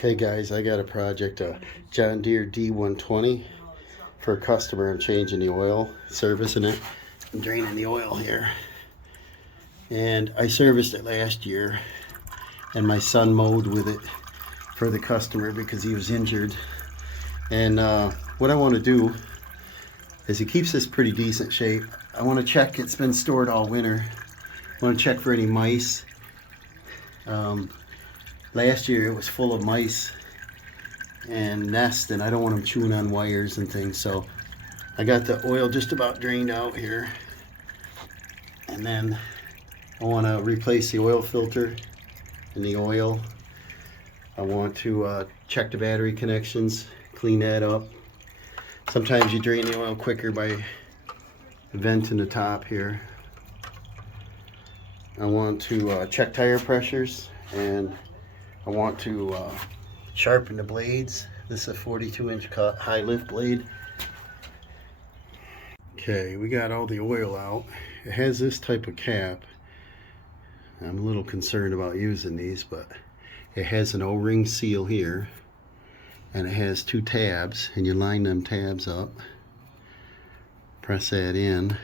Okay guys, I got a project, a John Deere D120 for a customer. I'm changing the oil, servicing it. I'm draining the oil here. And I serviced it last year and my son mowed with it for the customer because he was injured. And what I want to do is he keeps this pretty decent shape. I want to check, it's been stored all winter. I want to check for any mice. Last year it was full of mice and nests, and I don't want them chewing on wires and things. So I got the oil just about drained out here, and then I want to replace the oil filter and the oil. I want to check the battery connections, clean that up. Sometimes you drain the oil quicker by venting the top here. I want to check tire pressures, and I want to sharpen the blades. This is a 42-inch high lift blade. Okay, we got all the oil out. It has this type of cap. I'm a little concerned about using these, but it has an O-ring seal here, and it has two tabs, and you line them tabs up, press that in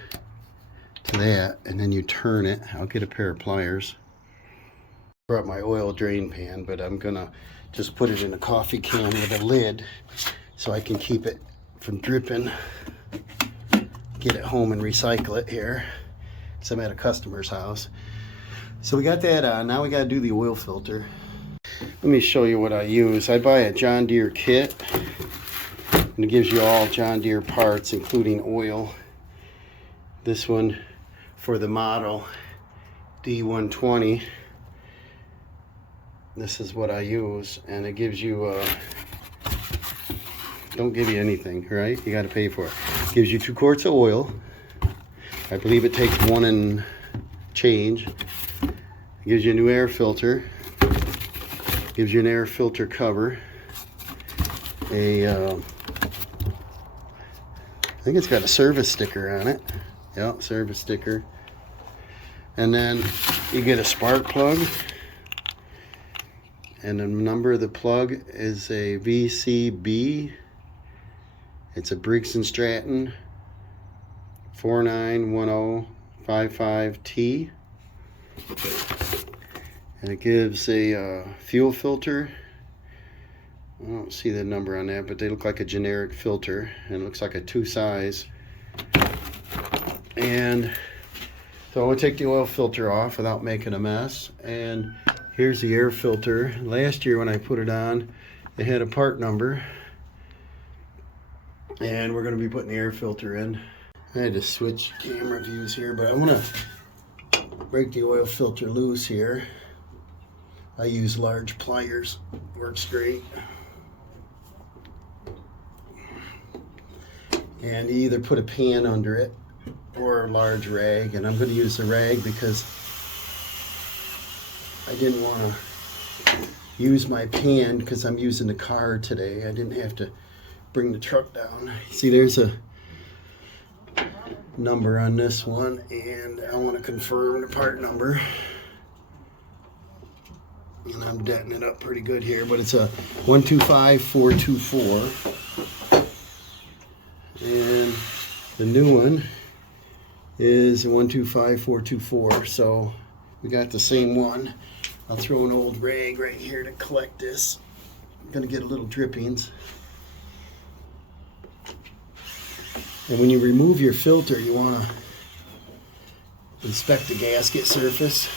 to that, and then you turn it. I'll get a pair of pliers. Brought my oil drain pan, but I'm gonna just put it in a coffee can with a lid so I can keep it from dripping. Get it home and recycle it here, because I'm at a customer's house. So we got that on. Now we got to do the oil filter. Let me show you what I use. I buy a John Deere kit, and it gives you all John Deere parts, including oil. This one for the model D120. This is what I use, and it gives you don't give you anything, right? You got to pay for it. Gives you 2 quarts of oil. I believe it takes 1 and change. Gives you a new air filter. Gives you an air filter cover. I think it's got a service sticker on it. Yeah, service sticker. And then you get a spark plug. And the number of the plug is a VCB. It's a Briggs & Stratton 491055T. And it gives a fuel filter. I don't see the number on that, but they look like a generic filter, and it looks like a 2 size. And so I want to take the oil filter off without making a mess. And here's the air filter. Last year when I put it on, it had a part number, and we're going to be putting the air filter in. I had to switch camera views here, but I want to break the oil filter loose here. I use large pliers. Works great. And you either put a pan under it or a large rag, and I'm going to use the rag because I didn't want to use my pan because I'm using the car today. I didn't have to bring the truck down. See, there's a number on this one, and I want to confirm the part number. And I'm denting it up pretty good here, but it's a 125424. And the new one is a 125424. So we got the same one. I'll throw an old rag right here to collect this. I'm gonna get a little drippings. And when you remove your filter, you want to inspect the gasket surface.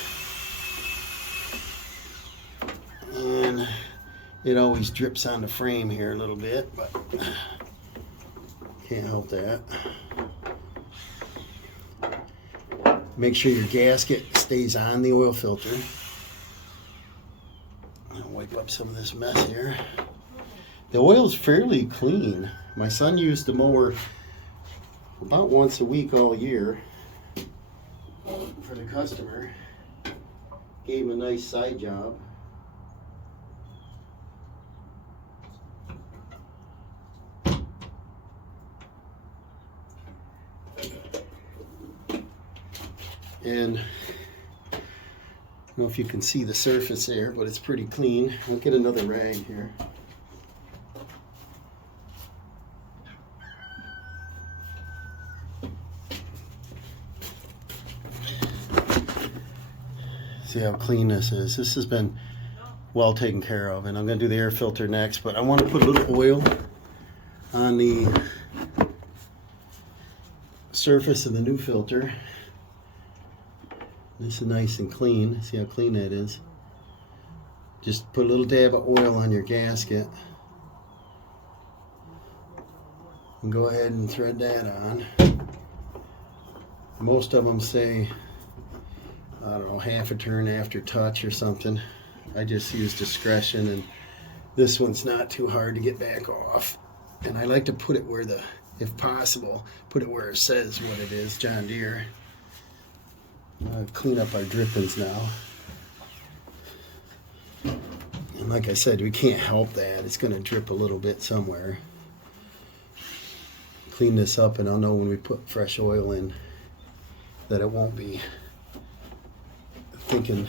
And it always drips on the frame here a little bit, but can't help that. Make sure your gasket stays on the oil filter. I'll wipe up some of this mess here. The oil is fairly clean. My son used the mower about once a week all year for the customer. Gave him a nice side job. And know if you can see the surface there, but it's pretty clean. I'll get another rag here. See how clean this is. This has been well taken care of, and I'm going to do the air filter next, but I want to put a little oil on the surface of the new filter. This is nice and clean. See how clean that is. Just put a little dab of oil on your gasket and go ahead and thread that on. Most of them say, I don't know, half a turn after touch or something. I just use discretion, and this one's not too hard to get back off. And I like to put it where if possible, put it where it says what it is, John Deere. I'll clean up our drippings now. And like I said, we can't help that. It's going to drip a little bit somewhere. Clean this up, and I'll know when we put fresh oil in that it won't be thinking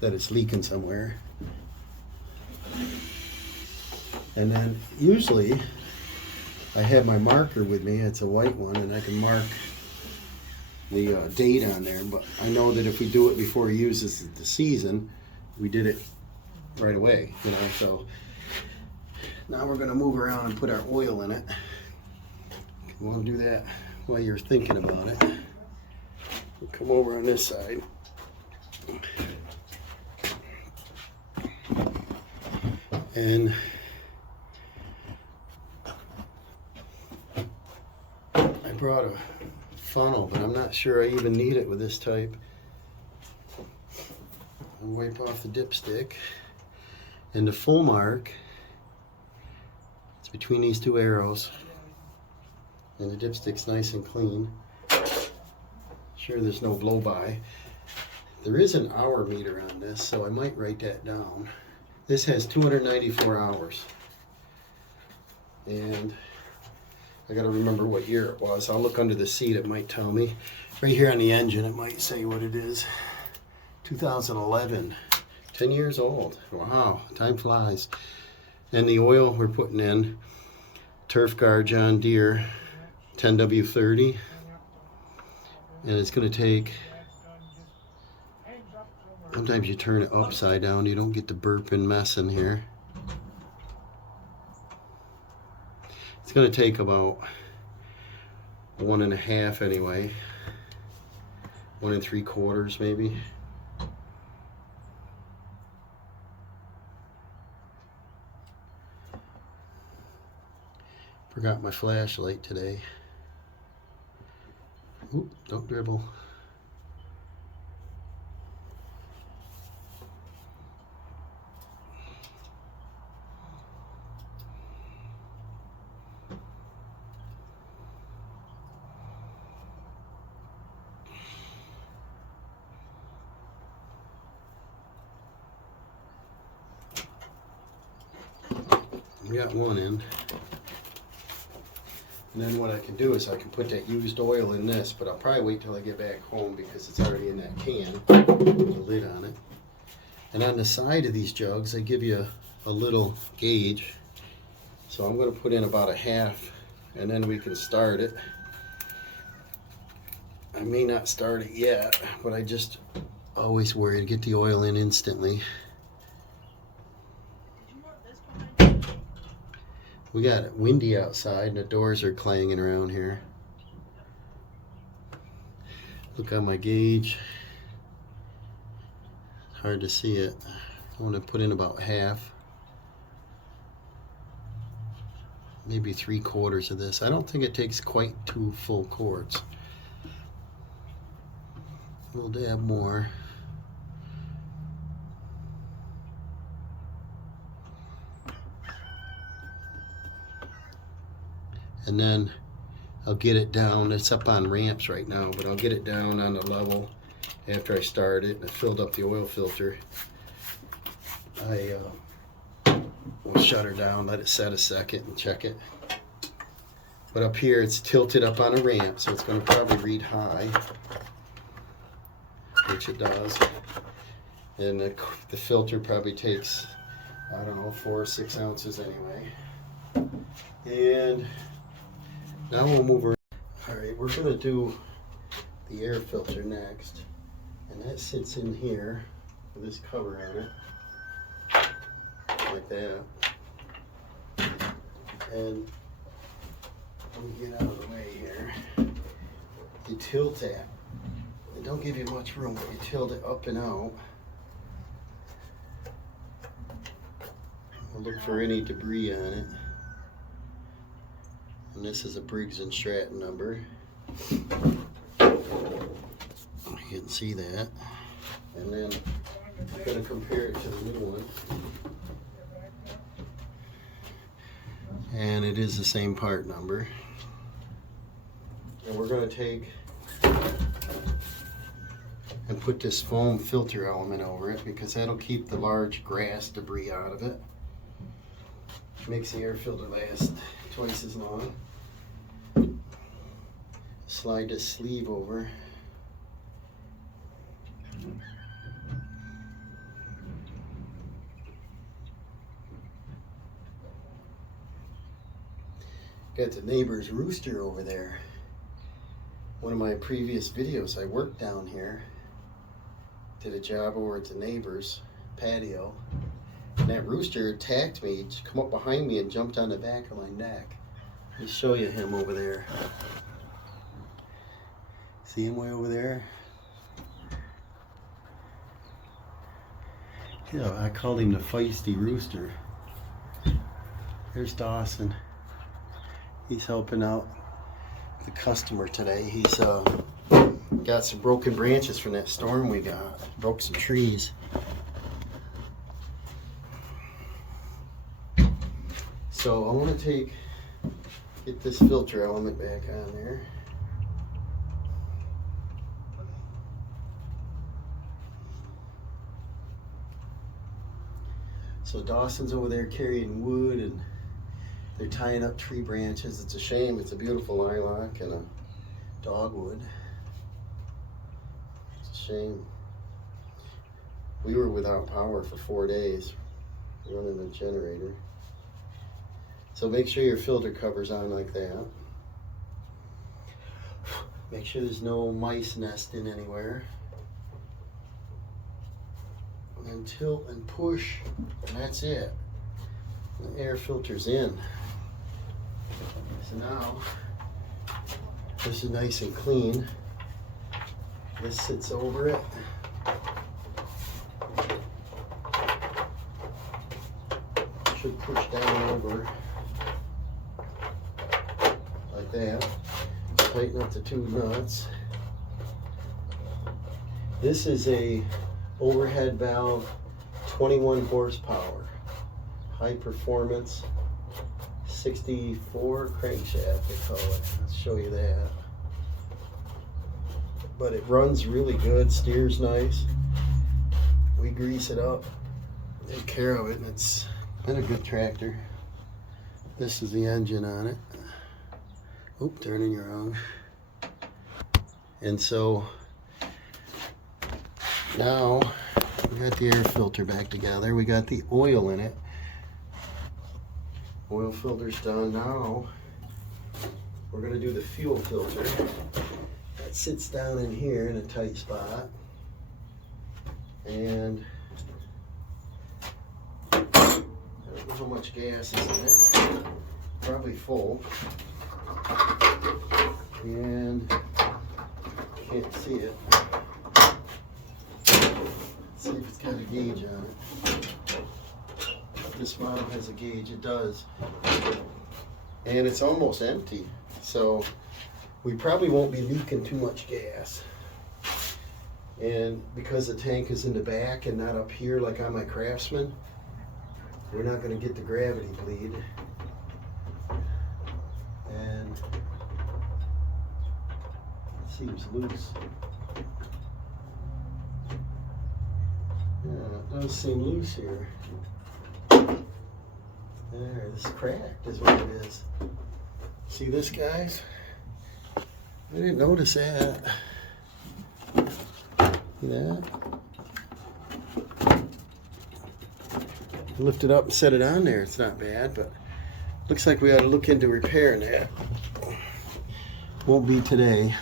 that it's leaking somewhere. And then usually I have my marker with me. It's a white one, and I can mark the date on there, but I know that if we do it before he uses the season, we did it right away, you know. So now we're going to move around and put our oil in it. You want to do that while you're thinking about it. We'll come over on this side. And I brought a funnel, but I'm not sure I even need it with this type. I'll wipe off the dipstick. And the full mark, it's between these two arrows. And the dipstick's nice and clean. Sure there's no blow by. There is an hour meter on this, so I might write that down. This has 294 hours. And I gotta remember what year it was. I'll look under the seat, it might tell me. Right here on the engine, it might say what it is. 2011, 10 years old. Wow, time flies. And the oil we're putting in, Turf Guard John Deere 10W30. And it's gonna take, sometimes you turn it upside down, you don't get the burping mess in here. It's going to take about 1.5 anyway. 1 3/4 maybe. Forgot my flashlight today. Oop, don't dribble. Got one in, and then what I can do is I can put that used oil in this, but I'll probably wait till I get back home because it's already in that can with a lid on it. And on the side of these jugs they give you a little gauge, so I'm going to put in about 1/2, and then we can start it. I may not start it yet, but I just always worry to get the oil in instantly. We got it windy outside and the doors are clanging around here. Look on my gauge. Hard to see it. I want to put in about 1/2. Maybe 3/4 of this. I don't think it takes quite 2 full quarts. A little dab more. And then I'll get it down. It's up on ramps right now, but I'll get it down on the level after I start it. I filled up the oil filter. I will shut her down, let it set a second, and check it. But up here, it's tilted up on a ramp, so it's going to probably read high, which it does. And the filter probably takes, I don't know, 4 or 6 ounces anyway. And now we'll move around. Alright, we're going to do the air filter next. And that sits in here with this cover on it. Like that. And let me get out of the way here. You tilt it. It don't give you much room, but you tilt it up and out. We'll look for any debris on it. And this is a Briggs & Stratton number. You can see that. And then I'm going to compare it to the new one. And it is the same part number. And we're going to take and put this foam filter element over it because that'll keep the large grass debris out of it. Makes the air filter last twice as long. Slide this sleeve over. Got the neighbor's rooster over there. One of my previous videos, I worked down here. Did a job over at the neighbor's patio. And that rooster attacked me, he come up behind me and jumped on the back of my neck. Let me show you him over there. See him way over there? Yeah, I called him the feisty rooster. There's Dawson. He's helping out the customer today. He's got some broken branches from that storm we got. Broke some trees. So I want to get this filter element back on there. So Dawson's over there carrying wood and they're tying up tree branches. It's a shame. It's a beautiful lilac and a dogwood. It's a shame. We were without power for 4 days running a generator. So make sure your filter cover's on like that. Make sure there's no mice nesting anywhere. And then tilt and push, and that's it. The air filter's in. So now, this is nice and clean. This sits over it. Should push down over like that. Tighten up the 2 nuts. This is a overhead valve, 21 horsepower, high performance, 64 crankshaft they call it. I'll show you that. But it runs really good, steers nice. We grease it up, take care of it, and it's been a good tractor. This is the engine on it. Oop, turning you wrong. And so now we got the air filter back together. We got the oil in it. Oil filter's done. Now we're going to do the fuel filter. That sits down in here in a tight spot. And I don't know how much gas is in it. Probably full. And can't see it. Let's see if it's got a gauge on it. This model has a gauge, it does. And it's almost empty. So we probably won't be leaking too much gas. And because the tank is in the back and not up here like on my Craftsman, we're not going to get the gravity bleed. And it seems loose. Yeah, it does seem loose here. There, this is cracked is what it is. See this, guys? I didn't notice that. See that? lift it up and set it on there. It's not bad, but looks like we ought to look into repairing that. Won't be today.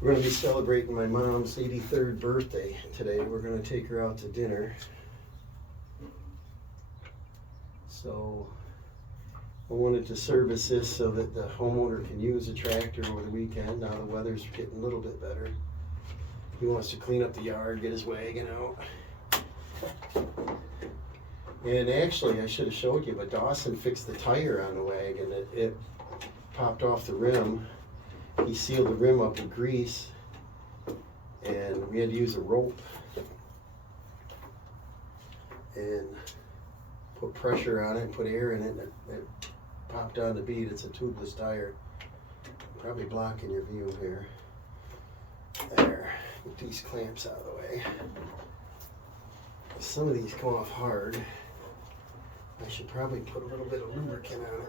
We're going to be celebrating my mom's 83rd birthday today. We're going to take her out to dinner. So I wanted to service this so that the homeowner can use the tractor over the weekend. Now the weather's getting a little bit better. He wants to clean up the yard, get his wagon out. And actually, I should have showed you, but Dawson fixed the tire on the wagon. It popped off the rim. He sealed the rim up with grease, and we had to use a rope and put pressure on it and put air in it, and it popped on the bead. It's a tubeless tire. Probably blocking your view here. There. Get these clamps out of the way. Some of these come off hard. I should probably put a little bit of lubricant on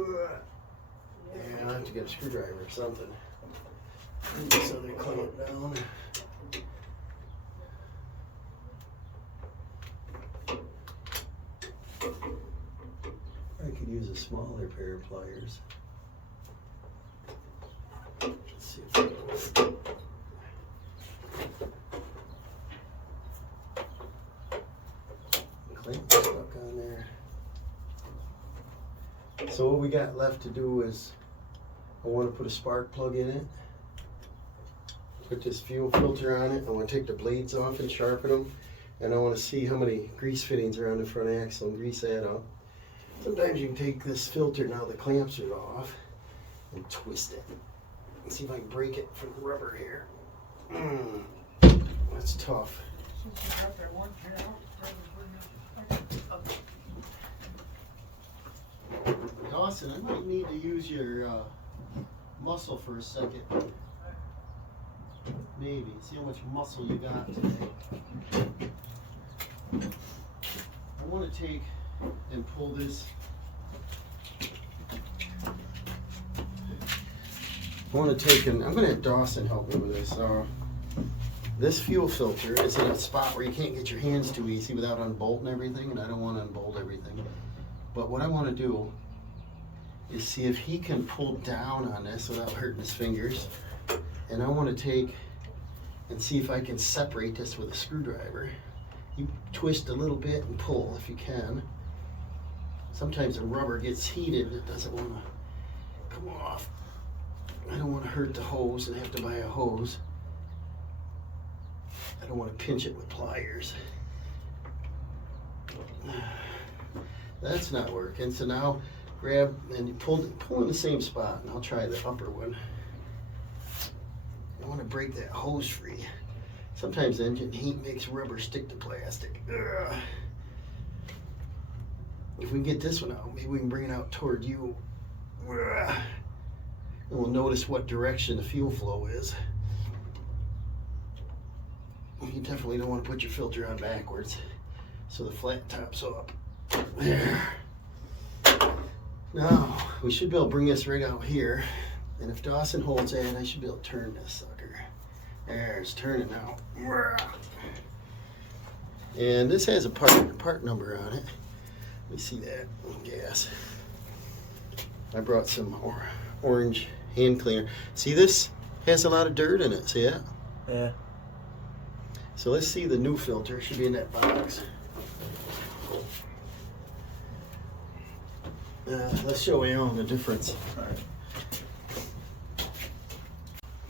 it. Yeah, I'll have to get a screwdriver or something. So they clamp down. I could use a smaller pair of pliers. Let's see if it works. Clamp stuck on there. So what we got left to do is I want to put a spark plug in it. Put this fuel filter on it. I want to take the blades off and sharpen them. And I want to see how many grease fittings are on the front axle and grease that up. Sometimes you can take this filter, now the clamps are off, and twist it. Let's see if I can break it from the rubber here. That's tough. Dawson, I might need to use your muscle for a second. Maybe. See how much muscle you got today. I want to take and pull this. I want to take and I'm going to have Dawson help me with this. This fuel filter is in a spot where you can't get your hands too easy without unbolting everything, and I don't want to unbolt everything. But what I want to do is see if he can pull down on this without hurting his fingers. And I want to take and see if I can separate this with a screwdriver. You twist a little bit and pull if you can. Sometimes the rubber gets heated and it doesn't want to come off. I don't want to hurt the hose and have to buy a hose. I don't want to pinch it with pliers. That's not working. So now grab and you pull in the same spot, and I'll try the upper one. I want to break that hose free. Sometimes the engine heat makes rubber stick to plastic. Ugh. If we can get this one out, maybe we can bring it out toward you. Ugh. And we'll notice what direction the fuel flow is. You definitely don't want to put your filter on backwards, so the flat top's up. There. Now, we should be able to bring this right out here. And if Dawson holds that, I should be able to turn this sucker. There, it's turning now. And this has a part number on it. Let me see that. Gas. I brought some orange hand cleaner. See, this has a lot of dirt in it. See that? Yeah. So let's see the new filter. It should be in that box. Let's show Alan the difference. All right.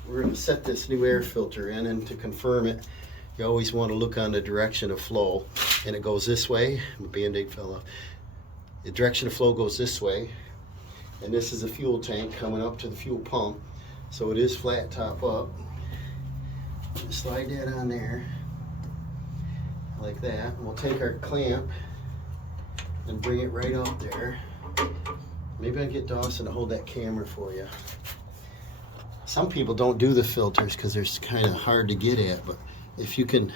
We're going to set this new air filter in, and to confirm it, you always want to look on the direction of flow. And it goes this way. My Band-Aid fell off. The direction of flow goes this way. And this is a fuel tank coming up to the fuel pump. So it is flat top up. Slide that on there like that, and we'll take our clamp and bring it right up there. Maybe I can get Dawson to hold that camera for you. Some people don't do the filters because they're kind of hard to get at, but if you can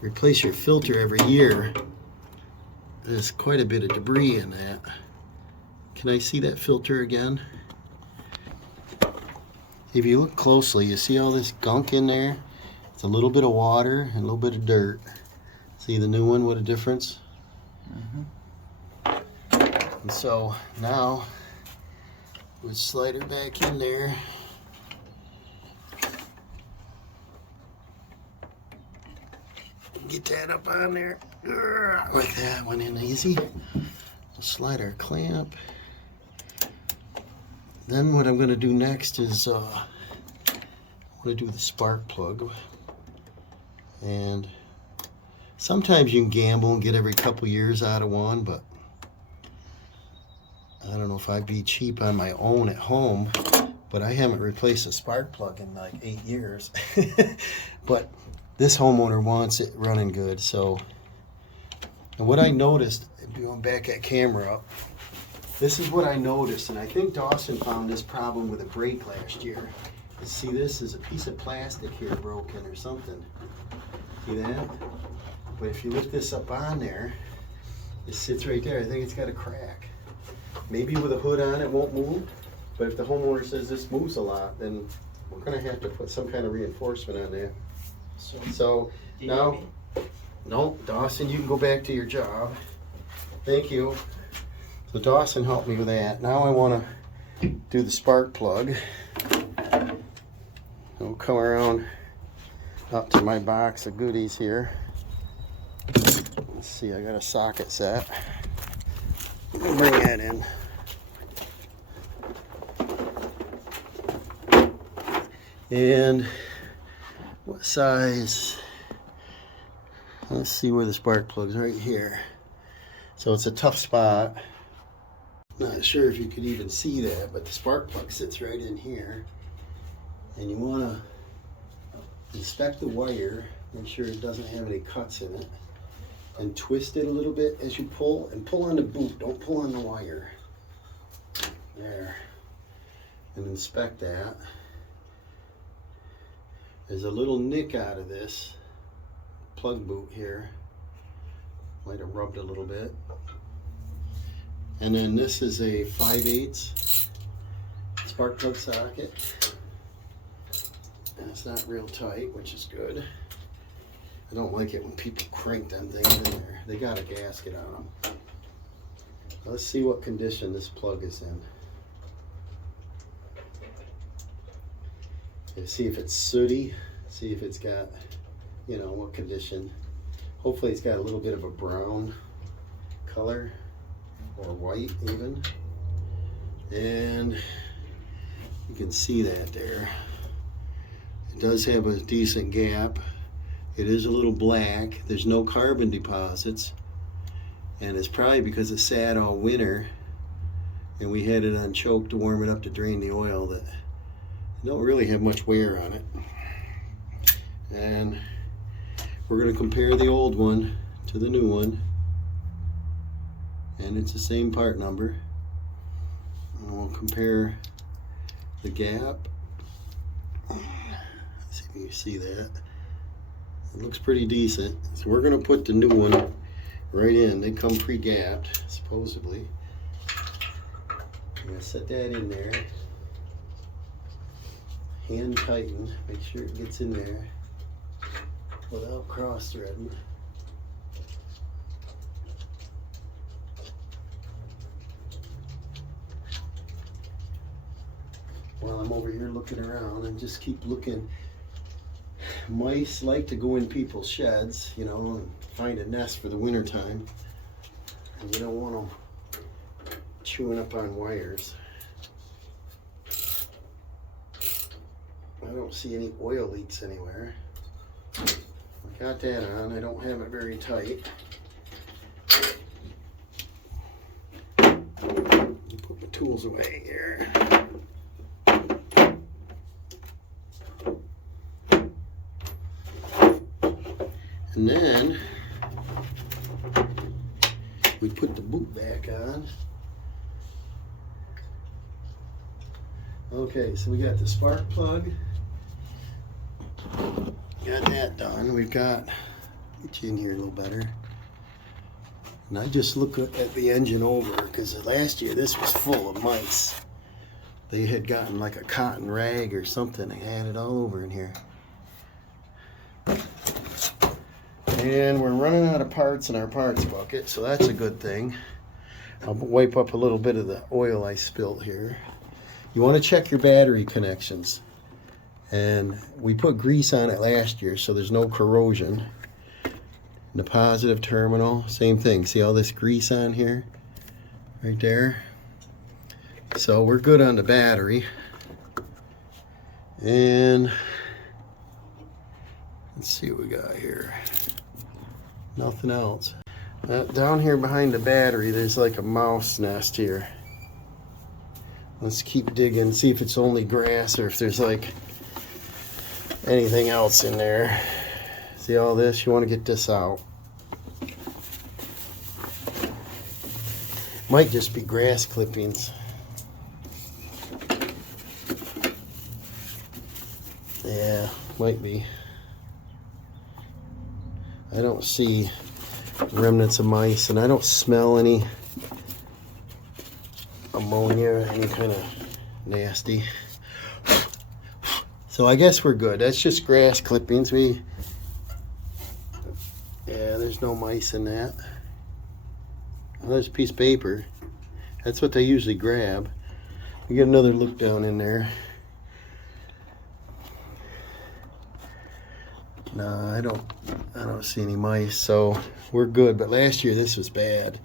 replace your filter every year, there's quite a bit of debris in that. Can I see that filter again? If you look closely, you see all this gunk in there? It's a little bit of water and a little bit of dirt. See the new one, what a difference. And so now we'll slide her back in there. Get that up on there. Like that, went in easy. We'll slide our clamp. Then what I'm going to do next is I'm going to do the spark plug. And sometimes you can gamble and get every couple years out of one, but I don't know if I'd be cheap on my own at home, but I haven't replaced a spark plug in like 8 years. But this homeowner wants it running good. So, and what I noticed, going back that camera up, this is what I noticed, and I think Dawson found this problem with a brake last year. See, this is a piece of plastic here broken or something. See that? But if you lift this up on there, it sits right there. I think it's got a crack. Maybe with a hood on it won't move, but if the homeowner says this moves a lot, then we're going to have to put some kind of reinforcement on that. So now, no, Dawson, you can go back to your job. Thank you. So Dawson helped me with that. Now I want to do the spark plug. We'll come around up to my box of goodies here. Let's see, I got a socket set. I'll bring that in. And what size? Let's see where the spark plug's right here. So it's a tough spot. Not sure if you could even see that, but the spark plug sits right in here. And you want to inspect the wire, make sure it doesn't have any cuts in it, and twist it a little bit as you pull, and pull on the boot, don't pull on the wire. There. And inspect that. There's a little nick out of this plug boot here. Might have rubbed a little bit. And then this is a 5/8 spark plug socket. And it's not real tight, which is good. I don't like it when people crank them things in there. They got a gasket on them. Let's see what condition this plug is in. Okay, see if it's sooty. See if it's got, you know, what condition. Hopefully it's got a little bit of a brown color, or white even. And you can see that there. It does have a decent gap. It is a little black. There's no carbon deposits. And it's probably because it sat all winter and we had it on choke to warm it up to drain the oil that it don't really have much wear on it. And we're going to compare the old one to the new one. And it's the same part number. And we'll compare the gap. Let's see if you see that. It looks pretty decent. So we're going to put the new one right in. They come pre-gapped, supposedly. I'm going to set that in there. Hand tighten. Make sure it gets in there without cross-threading. While I'm over here looking around, and just keep looking. Mice like to go in people's sheds, you know, and find a nest for the winter time. And you don't want them chewing up on wires. I don't see any oil leaks anywhere. I got that on. I don't have it very tight. Put my tools away here. And then we put the boot back on. Okay, so we got the spark plug. Got that done. We've got, get you in here a little better. And I just look at the engine over, because last year this was full of mice. They had gotten like a cotton rag or something. They had it all over in here. And we're running out of parts in our parts bucket, so that's a good thing. I'll wipe up a little bit of the oil I spilled here. You want to check your battery connections. And we put grease on it last year, so there's no corrosion. The positive terminal, same thing. See all this grease on here? Right there. So we're good on the battery. And let's see what we got here. Nothing else. Down here behind the battery, there's like a mouse nest here. Let's keep digging, see if it's only grass or if there's like anything else in there. See all this? You want to get this out. Might just be grass clippings. Yeah, might be. I don't see remnants of mice, and I don't smell any ammonia or any kind of nasty. So I guess we're good. That's just grass clippings. Yeah, there's no mice in that. Oh, there's a piece of paper. That's what they usually grab. We get another look down in there. No, I don't see any mice, so we're good. But last year this was bad.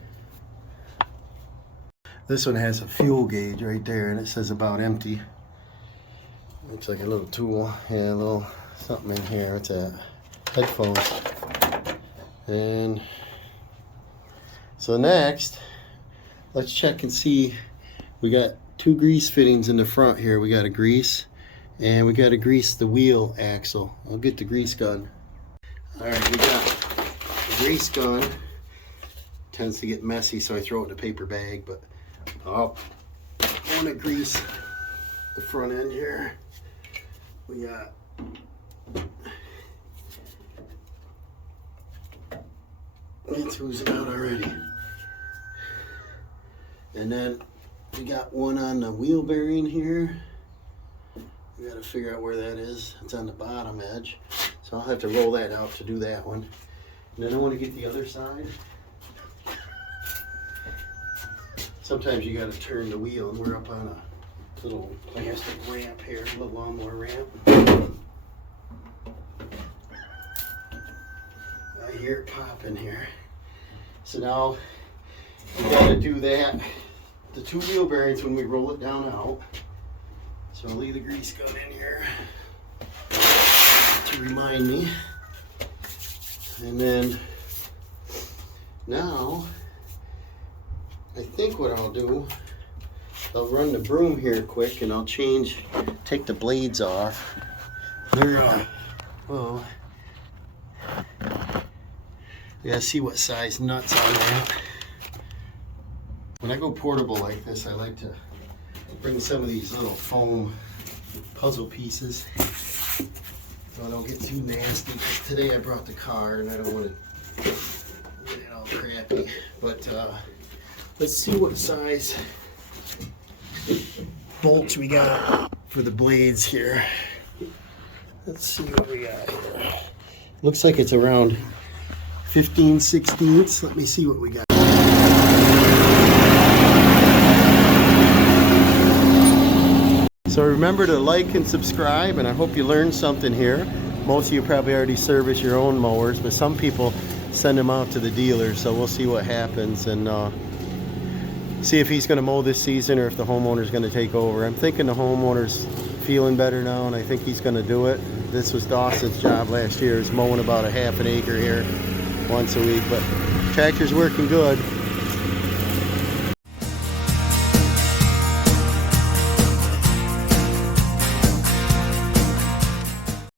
This one has a fuel gauge right there, and it says about empty. Looks like a little tool. Yeah, a little something in here. It's a headphones. And so next, let's check and see. We got 2 grease fittings in the front here. We got to grease, and we got to grease the wheel axle. I'll get the grease gun. All right, we got the grease gun. Tends to get messy, so I throw it in a paper bag. But I want to grease the front end here. We got it's oozing out already. And then we got one on the wheel bearing here. We got to figure out where that is. It's on the bottom edge. So I'll have to roll that out to do that one. And then I want to get the other side. Sometimes you got to turn the wheel, and we're up on a little plastic ramp here, a little lawnmower ramp. I hear it popping here. So now we got to do that. The 2 wheel bearings when we roll it down out. So I'll leave the grease gun in here to remind me. And then now I think what I'll do, I'll run the broom here quick, and I'll take the blades off. They're whoa. You gotta see what size nuts on that. When I go portable like this, I like to bring some of these little foam puzzle pieces so I don't get too nasty. Today I brought the car and I don't want to get it all crappy. But let's see what size bolts we got for the blades here. Let's see what we got here. Looks like it's around 15/16. Let me see what we got. So remember to like and subscribe, and I hope you learned something here. Most of you probably already service your own mowers, but some people send them out to the dealer, so we'll see what happens and see if he's going to mow this season or if the homeowner's going to take over. I'm thinking the homeowner's feeling better now, and I think he's going to do it. This was Dawson's job last year, is mowing about a half an acre here once a week, but tractor's working good.